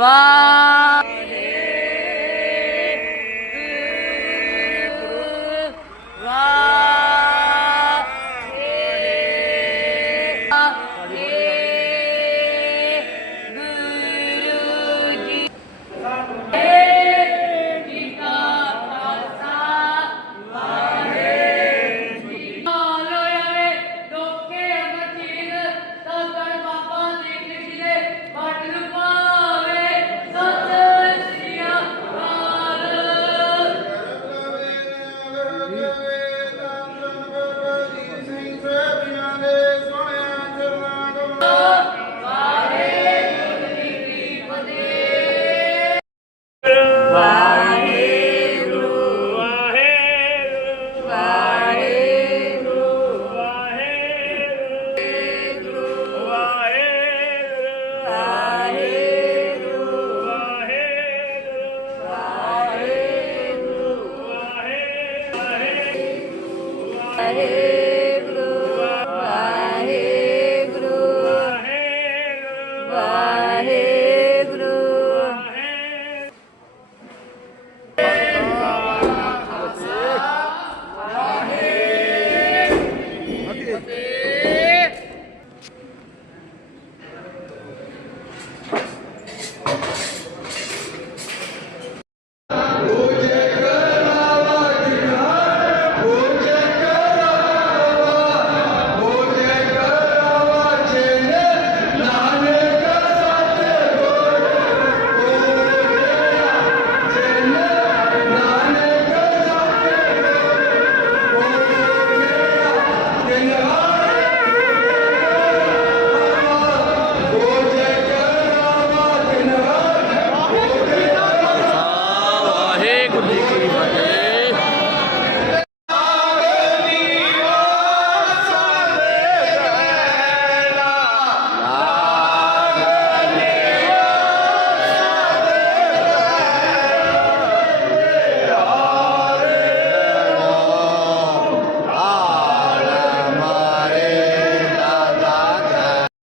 好 Hey.